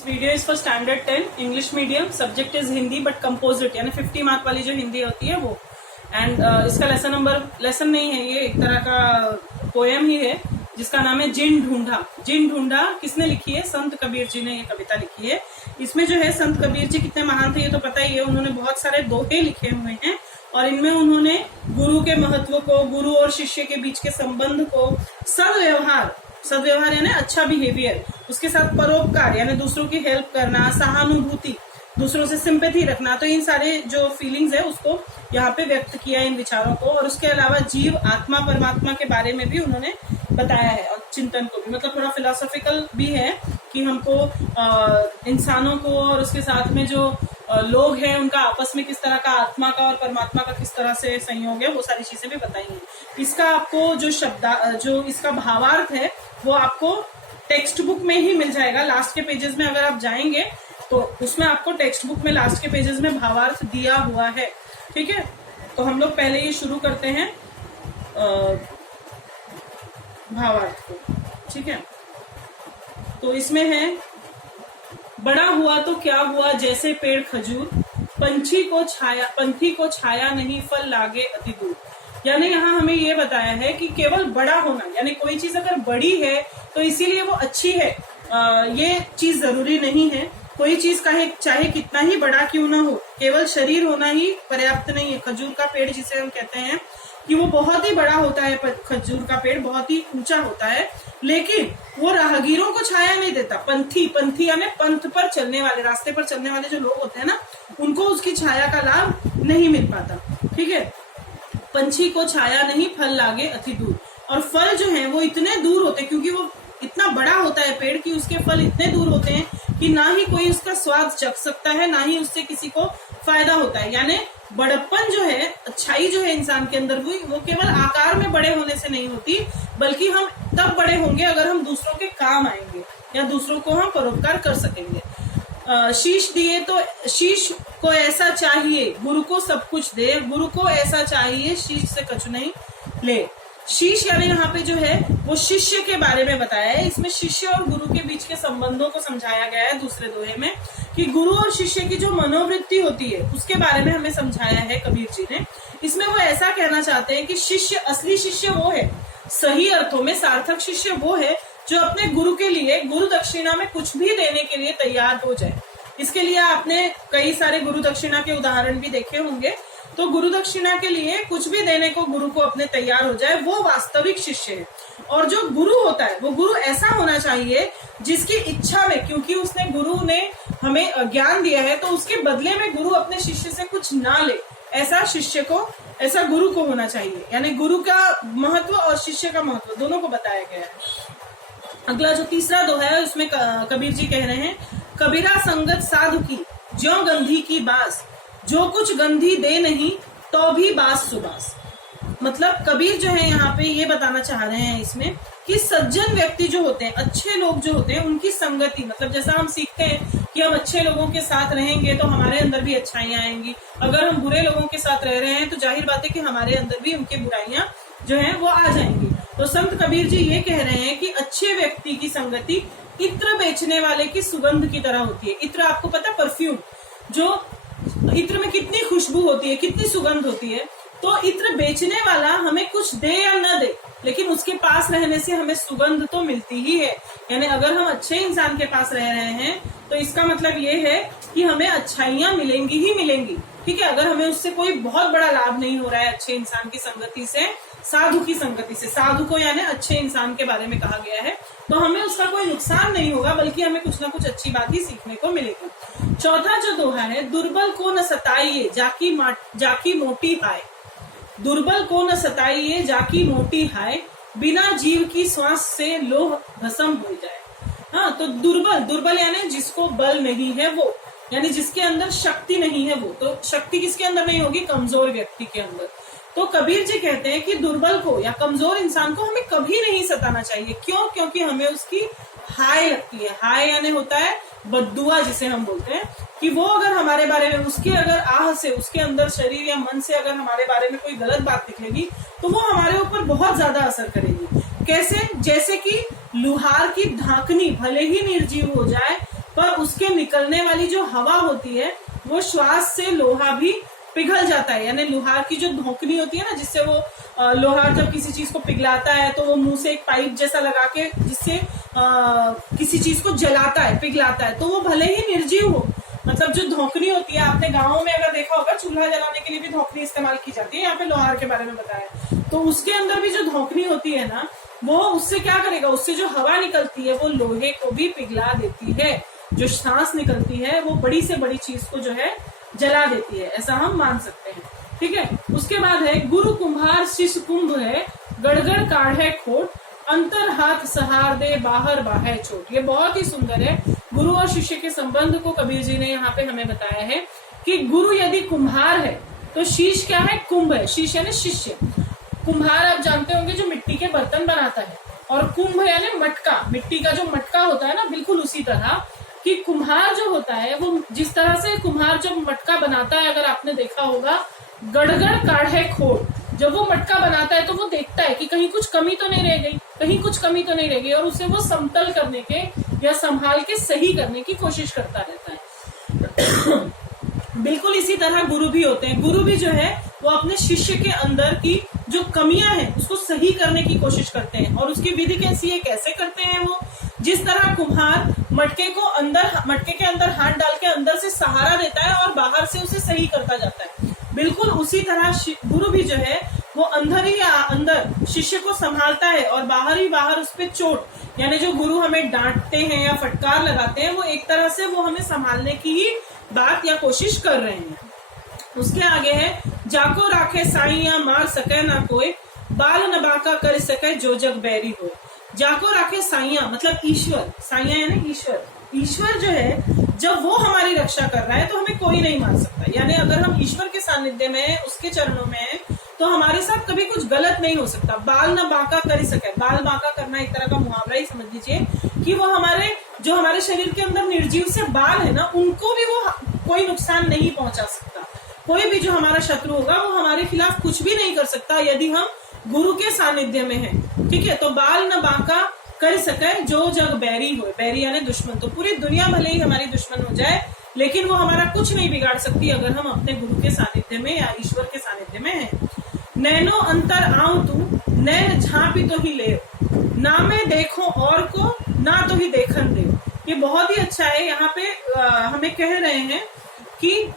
This video is for standard 10 English medium. Subject is Hindi but composite यानी 50 mark वाली जो हिंदी होती है वो. एंड इसका लेसन नहीं है, ये एक तरह का पोएम ही है जिसका नाम है जिन ढूंढा. जिन ढूंढा किसने लिखी है? संत कबीर जी ने ये कविता लिखी है. इसमें जो है संत कबीर जी कितने महान थे ये तो पता ही है. उन्होंने बहुत सारे दोहे लिखे हुए हैं और इनमें उन्होंने गुरु के महत्व को, गुरु और शिष्य के बीच के संबंध को, सदव्यवहार यानी अच्छा बिहेवियर, उसके साथ परोपकार यानी दूसरों की हेल्प करना, सहानुभूति, दूसरों से सिंपैथी रखना, तो इन सारे जो फीलिंग्स है उसको यहाँ पे व्यक्त किया इन विचारों को. और उसके अलावा जीव, आत्मा, परमात्मा के बारे में भी उन्होंने बताया है और चिंतन को भी, मतलब थोड़ा फिलोसॉफिकल भी है कि हमको इंसानों को और उसके साथ में जो लोग हैं उनका आपस में किस तरह का, आत्मा का और परमात्मा का किस तरह से संयोग है, वो सारी चीजें भी बताई हैं. इसका आपको जो इसका भावार्थ है वो आपको टेक्स्ट बुक में ही मिल जाएगा. लास्ट के पेजेस में अगर आप जाएंगे तो उसमें आपको टेक्स्ट बुक में लास्ट के पेजेस में भावार्थ दिया हुआ है. ठीक है, तो हम लोग पहले ये शुरू करते हैं भावार्थ को. ठीक है, तो इसमें है बड़ा हुआ तो क्या हुआ जैसे पेड़ खजूर, पंछी को छाया नहीं फल लागे अति दूर. यानी यहाँ हमें ये बताया है कि केवल बड़ा होना, यानी कोई चीज अगर बड़ी है तो इसीलिए वो अच्छी है, ये चीज जरूरी नहीं है. कोई चीज चाहे कितना ही बड़ा क्यों ना हो, केवल शरीर होना ही पर्याप्त नहीं है. खजूर का पेड़ जिसे हम कहते हैं कि वो बहुत ही बड़ा होता है, खजूर का पेड़ बहुत ही ऊंचा होता है, लेकिन वो राहगीरों को छाया नहीं देता. पंथी यानी पंथ पर चलने वाले, रास्ते पर चलने वाले जो लोग होते हैं ना, उनको उसकी छाया का लाभ नहीं मिल पाता. ठीक है, पंछी को छाया नहीं फल लागे अति दूर. और फल जो है वो इतने दूर होते हैं क्योंकि वो इतना बड़ा होता है पेड़ की, उसके फल इतने दूर होते हैं कि ना ही कोई उसका स्वाद चख सकता है, ना ही उससे किसी को फायदा होता है. यानी बड़प्पन जो है, अच्छाई जो है इंसान के अंदर हुई, वो केवल आकार में बड़े होने से नहीं होती, बल्कि हम तब बड़े होंगे अगर हम दूसरों के काम आएंगे या दूसरों को हम परोपकार कर सकेंगे. शीश दिए तो शीश को ऐसा चाहिए, गुरु को सब कुछ दे, गुरु को ऐसा चाहिए, शीश से कुछ नहीं ले. शीश यानी यहाँ पे जो है वो शिष्य के बारे में बताया है. इसमें शिष्य और गुरु के बीच के संबंधों को समझाया गया है दूसरे दोहे में, कि गुरु और शिष्य की जो मनोवृत्ति होती है उसके बारे में हमें समझाया है कबीर जी ने. इसमें वो ऐसा कहना चाहते हैं कि शिष्य, असली शिष्य वो है, सही अर्थों में सार्थक शिष्य वो है जो अपने गुरु के लिए गुरु दक्षिणा में कुछ भी देने के लिए तैयार हो जाए. इसके लिए आपने कई सारे गुरु दक्षिणा के उदाहरण भी देखे होंगे. तो गुरु दक्षिणा के लिए कुछ भी देने को गुरु को अपने तैयार हो जाए, वो वास्तविक शिष्य है. और जो गुरु होता है वो गुरु ऐसा होना चाहिए जिसकी इच्छा में, क्योंकि उसने गुरु ने हमें ज्ञान दिया है तो उसके बदले में गुरु अपने शिष्य से कुछ ना ले, ऐसा शिष्य को, ऐसा गुरु को होना चाहिए. यानी गुरु का महत्व और शिष्य का महत्व दोनों को बताया गया है. अगला जो तीसरा दोहा है उसमें कबीर जी कह रहे हैं, कबीरा संगत साधु की ज्यों गंधी की बास, जो कुछ गंधी दे नहीं तो भी बास सुबास. मतलब कबीर जो है यहाँ पे ये बताना चाह रहे हैं इसमें कि सज्जन व्यक्ति जो होते हैं, अच्छे लोग जो होते हैं, उनकी संगति, मतलब जैसा हम सीखते हैं कि हम अच्छे लोगों के साथ रहेंगे तो हमारे अंदर भी अच्छाइयां आएंगी, अगर हम बुरे लोगों के साथ रह रहे हैं तो जाहिर बात है कि हमारे अंदर भी उनकी बुराइयां जो है वो आ जाएंगी. तो संत कबीर जी ये कह रहे हैं कि अच्छे व्यक्ति की संगति इत्र बेचने वाले की सुगंध की तरह होती है. इत्र आपको पता, परफ्यूम, जो इत्र में कितनी खुशबू होती है, कितनी सुगंध होती है. तो इत्र बेचने वाला हमें कुछ दे या न दे, लेकिन उसके पास रहने से हमें सुगंध तो मिलती ही है. यानी अगर हम अच्छे इंसान के पास रह रहे हैं तो इसका मतलब ये है कि हमें अच्छाइयां मिलेंगी ही मिलेंगी. ठीक है, अगर हमें उससे कोई बहुत बड़ा लाभ नहीं हो रहा है अच्छे इंसान की संगति से, साधु की संगति से, साधु को यानी अच्छे इंसान के बारे में कहा गया है, तो हमें उसका कोई नुकसान नहीं होगा, बल्कि हमें कुछ ना कुछ अच्छी बात ही सीखने को मिलेगी. चौथा जो दोहा है, दुर्बल को न सताइए जाकी मोटी हाय. दुर्बल को न सताइए जाकी मोटी हाय, बिना जीव की श्वास से लोह भस्म हो जाए. हाँ, तो दुर्बल यानी जिसको बल नहीं है वो, यानी जिसके अंदर शक्ति नहीं है वो. तो शक्ति किसके अंदर नहीं होगी? कमजोर व्यक्ति के अंदर. तो कबीर जी कहते हैं कि दुर्बल को या कमजोर इंसान को हमें कभी नहीं सताना चाहिए. क्यों? क्योंकि हमें उसकी हाय लगती है. हाय यानी होता है बद्दुआ जिसे हम बोलते हैं, कि वो अगर हमारे बारे में, उसके अगर आह से, उसके अंदर शरीर या मन से अगर हमारे बारे में कोई गलत बात निकलेगी तो वो हमारे ऊपर बहुत ज्यादा असर करेगी. कैसे? जैसे कि लुहार की ढाकनी भले ही निर्जीव हो जाए पर उसके निकलने वाली जो हवा होती है वो श्वास से लोहा भी पिघल जाता है। यानी लोहा की जो धोकनी होती है ना, जिससे वो लोहा जब किसी चीज को पिघलाता है तो वो मुंह से एक पाइप जैसा लगा के जिससे किसी चीज को जलाता है, पिघलाता है, तो वो भले ही निर्जीव हो, मतलब जो धोकनी होती है, आपने गाँव में अगर देखा होगा चूल्हा जलाने के लिए भी धोकनी इस्तेमाल की जाती है, यहाँ पे लोहार के बारे में बताया, तो उसके अंदर भी जो धोकनी होती है ना, वो उससे क्या करेगा, उससे जो हवा निकलती है वो लोहे को भी पिघला देती है। जो सांस निकलती है वो बड़ी से बड़ी चीज को जो है जला देती है, ऐसा हम मान सकते हैं। ठीक है, उसके बाद है गुरु कुम्हार शिष्य कुंभ है, गड़गड़ काढ़े खोट, अंतर हाथ सहार दे बाहर बाहे चोट। ये बहुत ही सुंदर है। गुरु और शिष्य के संबंध को कबीर जी ने यहाँ पे हमें बताया है कि गुरु यदि कुम्हार है तो शीश क्या है, कुंभ है। शीश यानी शिष्य। कुम्हार आप जानते होंगे जो मिट्टी के बर्तन बनाता है, और कुंभ यानी मटका, मिट्टी का जो मटका होता है ना, बिल्कुल उसी तरह कि कुम्हार जो होता है वो जिस तरह से कुम्हार जब मटका बनाता है, अगर आपने देखा होगा, गड़गड़ काढ़े खोट, जब वो मटका बनाता है तो वो देखता है कि कहीं कुछ कमी तो नहीं रह गई, कहीं कुछ कमी तो नहीं रह गई, और उसे वो समतल करने के या संभाल के सही करने की कोशिश करता रहता है। बिल्कुल इसी तरह गुरु भी होते हैं। गुरु भी जो है वो अपने शिष्य के अंदर की जो कमियां हैं उसको सही करने की कोशिश करते हैं, और उसकी विधि कैसी है, कैसे करते हैं वो, जिस तरह कुम्हार मटके के अंदर हाथ डाल के अंदर से सहारा देता है और बाहर से उसे सही करता जाता है, बिल्कुल उसी तरह गुरु भी जो है वो अंदर ही अंदर शिष्य को संभालता है और बाहर ही बाहर उस पर चोट, यानी जो गुरु हमें डांटते हैं या फटकार लगाते हैं, वो एक तरह से वो हमें संभालने की ही बात या कोशिश कर रहे हैं। उसके आगे है जाको राखे साइया मार सके ना कोई, बाल न बाका कर सके जो जग बैरी हो। जाको राखे साइया मतलब ईश्वर, साइया यानी ईश्वर। ईश्वर जो है जब वो हमारी रक्षा कर रहा है तो हमें कोई नहीं मार सकता। यानी अगर हम ईश्वर के सानिध्य में हैं, उसके चरणों में हैं, तो हमारे साथ कभी कुछ गलत नहीं हो सकता। बाल न बांका कर सके, बाल बांका करना एक तरह का मुहावरा ही समझ लीजिए कि वो हमारे शरीर के अंदर निर्जीव से बाल है ना, उनको भी वो कोई नुकसान नहीं पहुंचा सकता। कोई भी जो हमारा शत्रु होगा वो हमारे खिलाफ कुछ भी नहीं कर सकता यदि हम गुरु के सानिध्य में हैं। ठीक है, तो बाल न बांका कर सके जो जग बैरी हो, बैरी यानी दुश्मन। तो पूरी दुनिया भले ही हमारी दुश्मन हो जाए, लेकिन वो हमारा कुछ नहीं बिगाड़ सकती अगर हम अपने गुरु के सानिध्य में या ईश्वर के सानिध्य में हैं। नैनो अंतर आऊं तू, नैन झांपी तो ही ले, ना मैं देखो और को ना तो ही देखन दे। ये बहुत ही अच्छा है। यहाँ पे हमें कह रहे हैं कि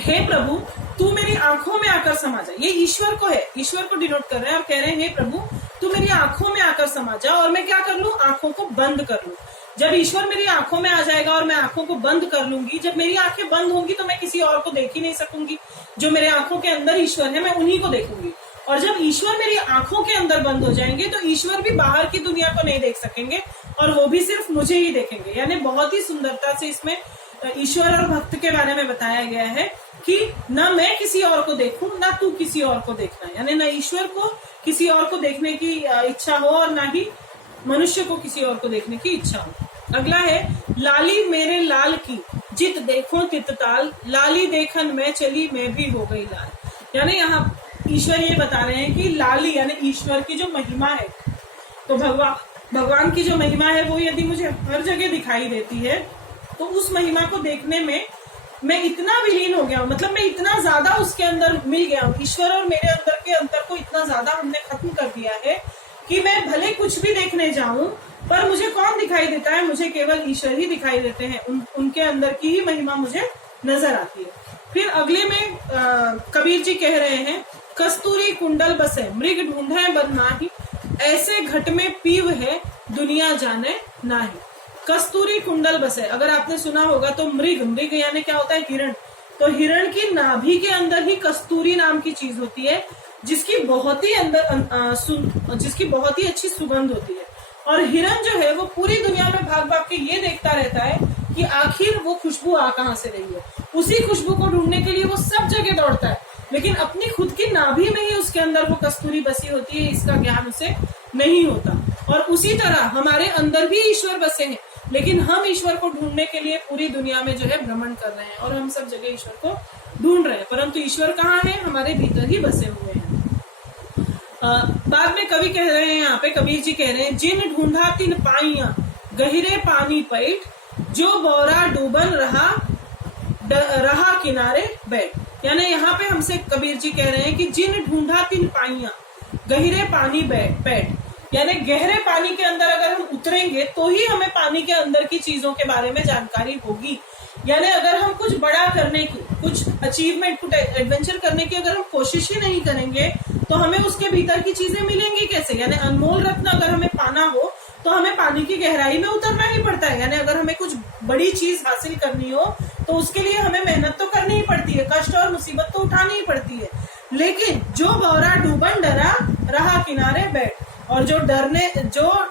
हे प्रभु तू मेरी आंखों में आकर समा जा। ये ईश्वर को है, ईश्वर को डिनोट कर रहे हैं और कह रहे हैं हे प्रभु तू मेरी आंखों में आकर समा जा, और मैं क्या कर लूं, आंखों को बंद कर लूं। जब ईश्वर मेरी आंखों में आ जाएगा और मैं आंखों को बंद कर लूंगी, जब मेरी आंखें बंद होंगी तो मैं किसी और को देख ही नहीं सकूंगी। जो मेरे आंखों के अंदर ईश्वर है मैं उन्हीं को देखूंगी, और जब ईश्वर मेरी आंखों के अंदर बंद हो जाएंगे तो ईश्वर भी बाहर की दुनिया को नहीं देख सकेंगे और वो भी सिर्फ मुझे ही देखेंगे। यानी बहुत ही सुंदरता से इसमें ईश्वर और भक्त के बारे में बताया गया है कि न मैं किसी और को देखूं न तू किसी और को देखना, यानी न ईश्वर को किसी और को देखने की इच्छा हो और न ही मनुष्य को किसी और को देखने की इच्छा हो। अगला है लाली मेरे लाल की जित देखो तित ताल, लाली देखन मैं चली मैं भी हो गई लाल। यानी यहाँ ईश्वर ये बता रहे हैं कि लाली यानी ईश्वर की जो महिमा है, तो भगवान की जो महिमा है वो यदि मुझे हर जगह दिखाई देती है तो उस महिमा को देखने में मैं इतना विलीन हो गया हूँ, मतलब मैं इतना ज्यादा उसके अंदर मिल गया हूँ। ईश्वर और मेरे अंदर के अंतर को इतना ज्यादा हमने खत्म कर दिया है कि मैं भले कुछ भी देखने जाऊं पर मुझे कौन दिखाई देता है, मुझे केवल ईश्वर ही दिखाई देते हैं। उनके अंदर की ही महिमा मुझे नजर आती है। फिर अगले में कबीर जी कह रहे हैं कस्तूरी कुंडल बसे मृग ढूंढे बन नाही, ऐसे घट में पीव है दुनिया जाने नाही। कस्तूरी कुंडल बसे, अगर आपने सुना होगा तो मृग यानी क्या होता है, हिरण। तो हिरण की नाभि के अंदर ही कस्तूरी नाम की चीज होती है जिसकी बहुत ही अच्छी सुगंध होती है। और हिरण जो है वो पूरी दुनिया में भाग भाग के ये देखता रहता है कि आखिर वो खुशबू आ कहाँ से रही है। उसी खुशबू को ढूंढने के लिए वो सब जगह दौड़ता है, लेकिन अपनी खुद की नाभि में ही उसके अंदर वो कस्तूरी बसी होती है, इसका ज्ञान उसे नहीं होता। और उसी तरह हमारे अंदर भी ईश्वर बसे हैं, लेकिन हम ईश्वर को ढूंढने के लिए पूरी दुनिया में जो है भ्रमण कर रहे हैं और हम सब जगह ईश्वर को ढूंढ रहे हैं, परंतु ईश्वर कहाँ है, हमारे भीतर ही बसे हुए हैं। बाद में कवि कह रहे हैं, यहाँ पे कबीर जी कह रहे हैं जिन ढूंढा तिन पाइया गहरे पानी पैठ, जो बौरा डूबन रहा किनारे बैठ। यानी यहाँ पे हमसे कबीर जी कह रहे हैं कि जिन ढूंढा तिन पाइया गहरे पानी बैठ। यानी गहरे पानी के अंदर अगर हम उतरेंगे तो ही हमें पानी के अंदर की चीजों के बारे में जानकारी होगी। यानी अगर हम कुछ बड़ा करने की, कुछ अचीवमेंट, कुछ एडवेंचर करने की अगर हम कोशिश ही नहीं करेंगे तो हमें उसके भीतर की चीजें मिलेंगी कैसे। यानी अनमोल रत्न अगर हमें पाना हो तो हमें पानी की गहराई में उतरना ही पड़ता है। यानी अगर हमें कुछ बड़ी चीज हासिल करनी हो तो उसके लिए हमें मेहनत तो करनी ही पड़ती है, कष्ट और मुसीबत तो उठानी ही पड़ती है। लेकिन जो बौरा डूबन डरा रहा किनारे बैठ, और जो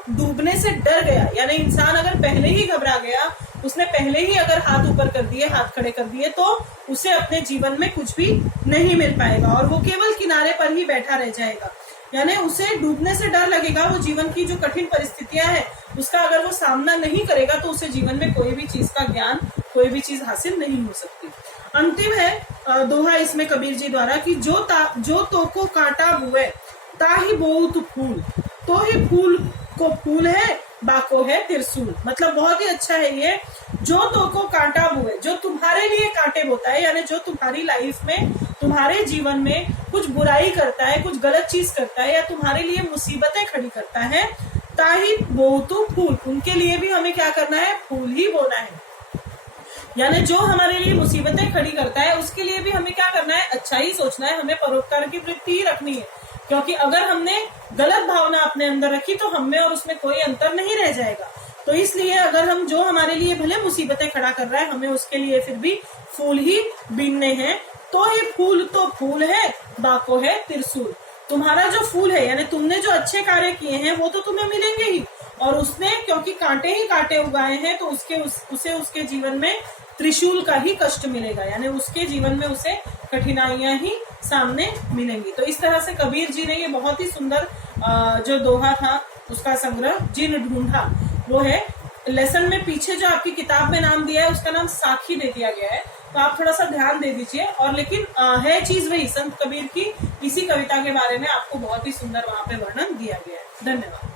डूबने से डर गया, यानी इंसान अगर पहले ही घबरा गया, उसने पहले ही अगर हाथ ऊपर कर दिए, हाथ खड़े कर दिए, तो उसे अपने जीवन में कुछ भी नहीं मिल पाएगा और वो केवल किनारे पर ही बैठा रह जाएगा। यानी उसे डूबने से डर लगेगा, वो जीवन की जो कठिन परिस्थितियां हैं उसका अगर वो सामना नहीं करेगा तो उसे जीवन में कोई भी चीज का ज्ञान, कोई भी चीज हासिल नहीं हो सकती। अंतिम है दोहा इसमें कबीर जी द्वारा कि जो तो को काटा हुए ताही बहुत फूल, तो ही फूल को फूल है बाको है त्रिशूल। मतलब बहुत ही अच्छा है ये, जो तो को कांटा हुए, जो तुम्हारे लिए कांटे होता है, यानी जो तुम्हारी लाइफ में, तुम्हारे जीवन में कुछ बुराई करता है, कुछ गलत चीज करता है या तुम्हारे लिए मुसीबतें खड़ी करता है, ताही बहुत फूल, उनके लिए भी हमें क्या करना है, फूल ही बोना है। यानी जो हमारे लिए मुसीबतें खड़ी करता है उसके लिए भी हमें क्या करना है, अच्छा ही सोचना है, हमें परोपकार की वृत्ति ही रखनी है। क्योंकि अगर हमने गलत भावना अपने अंदर रखी तो हम में और उसमें कोई अंतर नहीं रह जाएगा। तो इसलिए अगर हम जो हमारे लिए भले मुसीबतें खड़ा कर रहा है, हमें उसके लिए फिर भी फूल ही बीनने हैं। तो ही फूल तो फूल है बाको है त्रिशूल, तुम्हारा जो फूल है यानी तुमने जो अच्छे कार्य किए हैं वो तो तुम्हें मिलेंगे ही, और उसने क्योंकि कांटे ही कांटे उगाए हैं तो उसे उसके जीवन में त्रिशूल का ही कष्ट मिलेगा, यानी उसके जीवन में उसे कठिनाइयां ही सामने मिलेंगी। तो इस तरह से कबीर जी ने ये बहुत ही सुंदर जो दोहा था उसका संग्रह जिन ढूंढा, वो है लेसन में पीछे जो आपकी किताब में नाम दिया है उसका नाम साखी दे दिया गया है, तो आप थोड़ा सा ध्यान दे दीजिए। और लेकिन है चीज वही, संत कबीर की इसी कविता के बारे में आपको बहुत ही सुंदर वहां पे वर्णन दिया गया है। धन्यवाद।